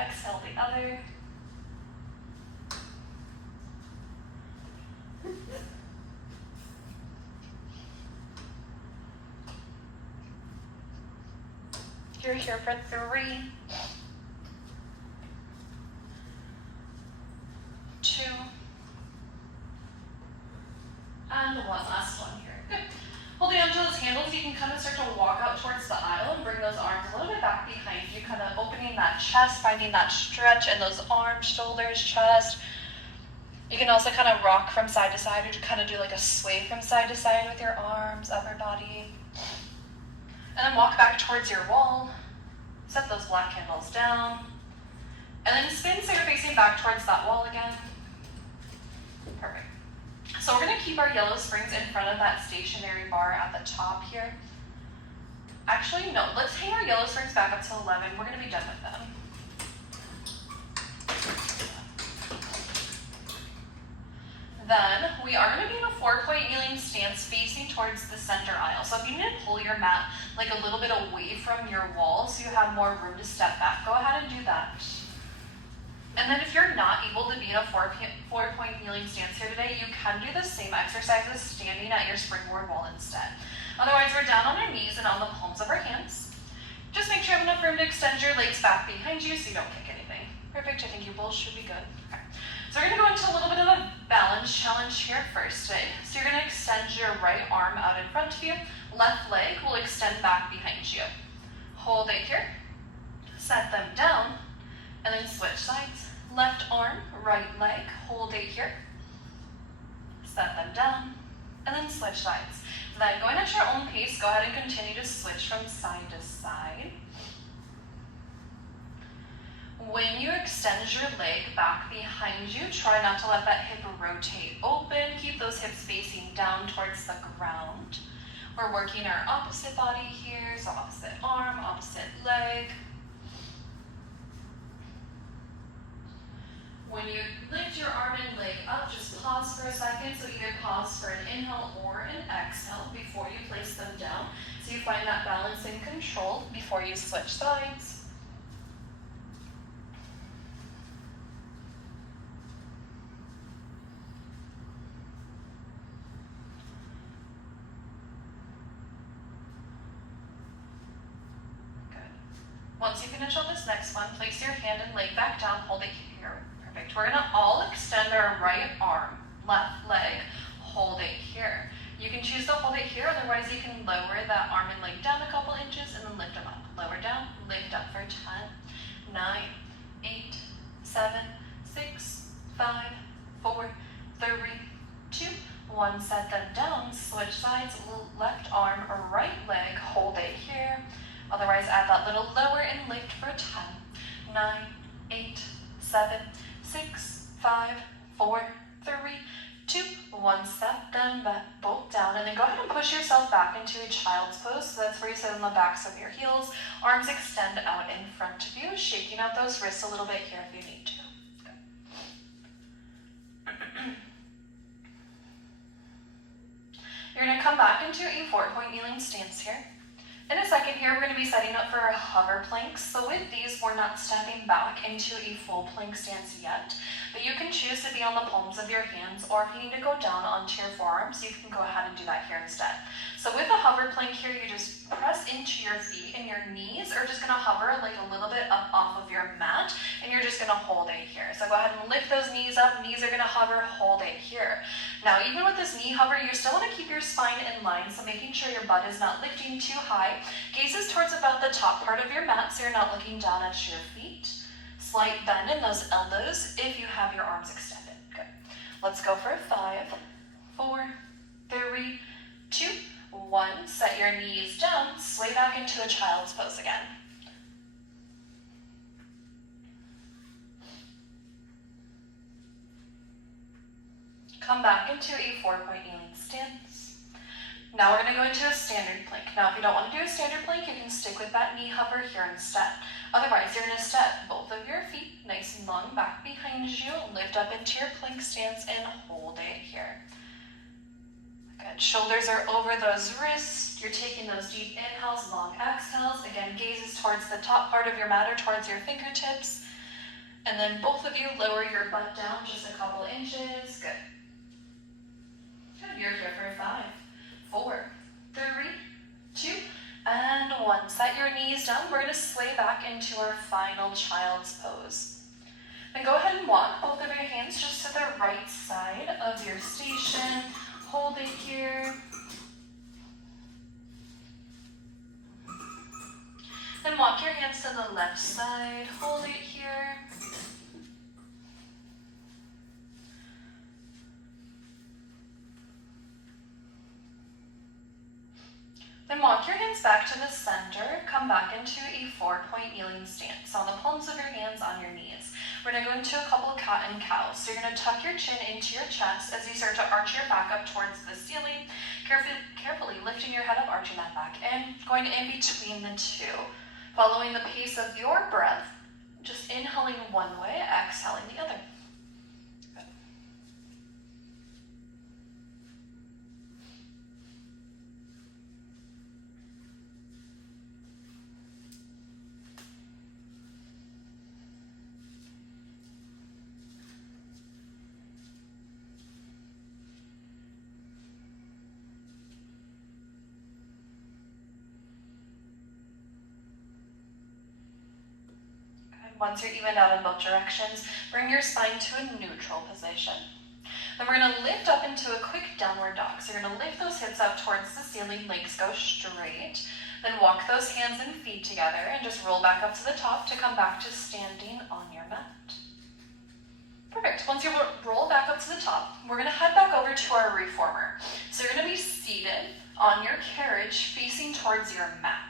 exhale the other. You're here for 3, 2, and one last one here. Good. Holding onto those handles, you can kind of start to walk out towards the aisle and bring those arms a little bit back behind you, kind of opening that chest, finding that stretch in those arms, shoulders, chest. You can also kind of rock from side to side, or kind of do like a sway from side to side with your arms, upper body. And then walk back towards your wall. Set those black handles down. And then spin so you're facing back towards that wall again. Perfect. So we're going to keep our yellow springs in front of that stationary bar at the top here. Actually, no, let's hang our yellow springs back up to 11. We're going to be done with them. Then we are going to be in a 4-point kneeling stance facing towards the center aisle. So if you need to pull your mat like a little bit away from your wall so you have more room to step back, go ahead and do that. And then if you're not able to be in a 4-point kneeling stance here today, you can do the same exercises standing at your springboard wall instead. Otherwise, we're down on our knees and on the palms of our hands. Just make sure you have enough room to extend your legs back behind you so you don't kick anything. Perfect, I think you both should be good. Okay. So we're going to go into a little bit of a balance challenge here first today. So you're going to extend your right arm out in front of you. Left leg will extend back behind you. Hold it here. Set them down. And then switch sides. Left arm, right leg. Hold it here. Set them down. And then switch sides. Then going at your own pace, go ahead and continue to switch from side to side. When you extend your leg back behind you, try not to let that hip rotate open. Keep those hips facing down towards the ground. We're working our opposite body here, so opposite arm, opposite leg. When you lift your arm and leg up, just pause for a second. So either pause for an inhale or an exhale before you place them down. So you find that balance and control before you switch sides. Once you finish on this next one, place your hand and leg back down, hold it here. Perfect. We're gonna all extend our right arm, left leg, hold it here. You can choose to hold it here, otherwise you can lower that arm and leg down a couple inches and then lift them up. Lower down, lift up for 10, 9, 8, 7, 6, 5, 4, 3, 2, 1. Set them down, switch sides, left arm or right leg, hold it here. Otherwise, add that little lower and lift for 10, 9, 8, 7, 6, 5, 4, 3, 2, 1. Set them both down, and then go ahead and push yourself back into a child's pose. So that's where you sit on the backs of your heels. Arms extend out in front of you, shaking out those wrists a little bit here if you need to. You're going to come back into a 4-point kneeling stance here. In a second here, we're going to be setting up for our hover planks. So with these, we're not stepping back into a full plank stance yet, but you can choose to be on the palms of your hands, or if you need to go down onto your forearms, you can go ahead and do that here instead. So with the hover plank here, you just press into your feet, and your knees are just going to hover like a little bit up off of your mat, and you're just going to hold it here. So go ahead and lift those knees up. Knees are going to hover, hold it here. Now, even with this knee hover, you still want to keep your spine in line, so making sure your butt is not lifting too high. Gazes towards about the top part of your mat, so you're not looking down at your feet. Slight bend in those elbows if you have your arms extended. Good. Let's go for 5, 4, 3, 2, 1. Set your knees down, sway back into a child's pose again. Come back into a 4-point kneeling stance. Now we're going to go into a standard plank. Now if you don't want to do a standard plank, you can stick with that knee hover here instead. Otherwise, you're going to step both of your feet nice and long back behind you, lift up into your plank stance and hold it here. Good. Shoulders are over those wrists. You're taking those deep inhales, long exhales. Again, gazes towards the top part of your mat or towards your fingertips. And then both of you lower your butt down just a couple inches. Good. Good. You're here for 5, 4, 3, 2, and 1. Set your knees down. We're going to sway back into our final child's pose. Then go ahead and walk both of your hands just to the right side of your station. Hold it here. Then walk your hands to the left side. Hold it here. Then walk your hands back to the center. Come back into a 4-point kneeling stance on the palms of your hands on your knees. We're going to go into a couple of cat and cows. So you're going to tuck your chin into your chest as you start to arch your back up towards the ceiling. Carefully lifting your head up, arching that back in. Going in between the two. Following the pace of your breath, just inhaling one way, exhaling the other. Good. Once you're evened out in both directions, bring your spine to a neutral position. Then we're going to lift up into a quick downward dog. So you're going to lift those hips up towards the ceiling, legs go straight. Then walk those hands and feet together and just roll back up to the top to come back to standing on your mat. Perfect. Once you roll back up to the top, we're going to head back over to our reformer. So you're going to be seated on your carriage facing towards your mat.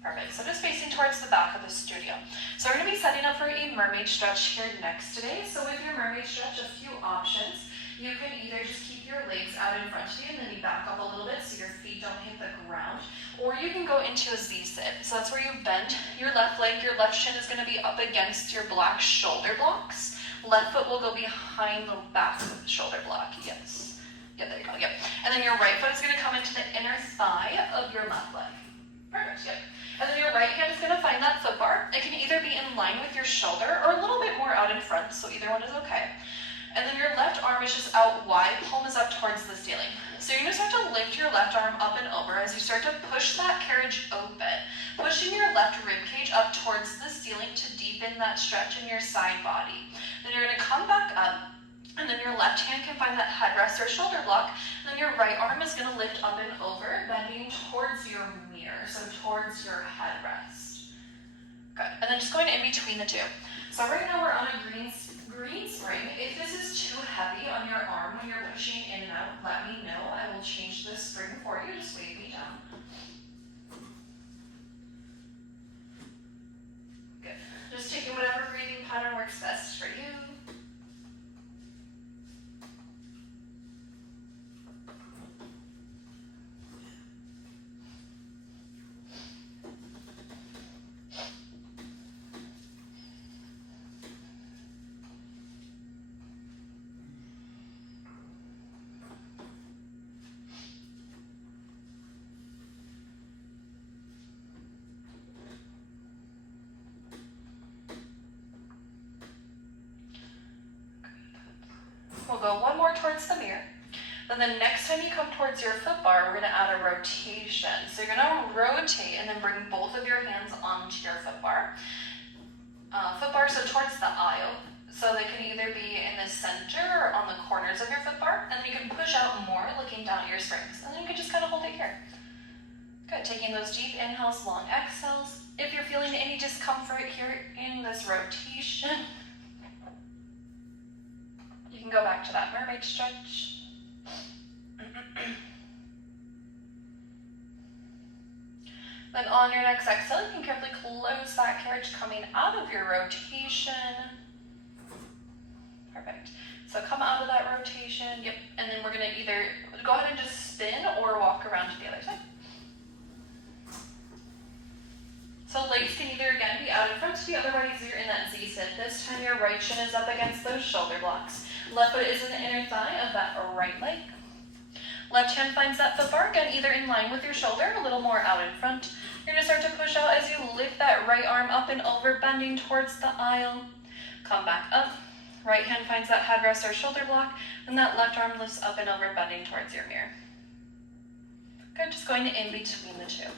Perfect. So just facing towards the back of the studio. So we're going to be setting up for a mermaid stretch here next today. So with your mermaid stretch, a few options. You can either just keep your legs out in front of you and then you back up a little bit so your feet don't hit the ground. Or you can go into a Z-sit. So that's where you bend your left leg. Your left shin is going to be up against your black shoulder blocks. Left foot will go behind the back of the shoulder block. Yes. Yeah, there you go. Yep. And then your right foot is going to come into the inner thigh of your left leg. Perfect. Yep. And then your right hand is going to find that foot bar. It can either be in line with your shoulder or a little bit more out in front, so either one is okay. And then your left arm is just out wide, palm is up towards the ceiling. So you're going to start to lift your left arm up and over as you start to push that carriage open, pushing your left rib cage up towards the ceiling to deepen that stretch in your side body. Then you're going to come back up, and then your left hand can find that headrest or shoulder block. And then your right arm is going to lift up and over, bending towards your mirror, so towards your headrest. Good. And then just going in between the two. So right now we're on a green spring. If this is too heavy on your arm when you're pushing in and out, let me know. I will change this spring for you. Just weight me down. Good. Just taking whatever breathing pattern works best for you. We'll go one more towards the mirror. Then the next time you come towards your foot bar, we're going to add a rotation. So you're going to rotate and then bring both of your hands onto your foot bar. So towards the aisle. So they can either be in the center or on the corners of your foot bar. And then you can push out more, looking down at your springs. And then you can just kind of hold it here. Good. Taking those deep inhales, long exhales. If you're feeling any discomfort here in this rotation, you can go back to that mermaid stretch. Then on your next exhale, you can carefully close that carriage coming out of your rotation. Perfect. So come out of that rotation. Yep. And then we're going to either go ahead and just spin or walk around to the other side. So legs can either again be out in front of you, otherwise you're in that Z-sit. This time your right shin is up against those shoulder blocks. Left foot is in the inner thigh of that right leg. Left hand finds that foot bar, again, either in line with your shoulder, a little more out in front. You're gonna start to push out as you lift that right arm up and over, bending towards the aisle. Come back up. Right hand finds that headrest or shoulder block, and that left arm lifts up and over, bending towards your mirror. Good, just going in between the two.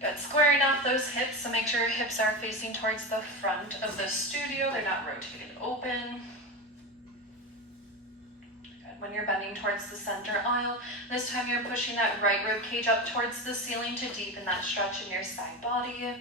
Good, squaring off those hips, so make sure your hips are facing towards the front of the studio. They're not rotated open. Good, when you're bending towards the center aisle, this time you're pushing that right rib cage up towards the ceiling to deepen that stretch in your side body.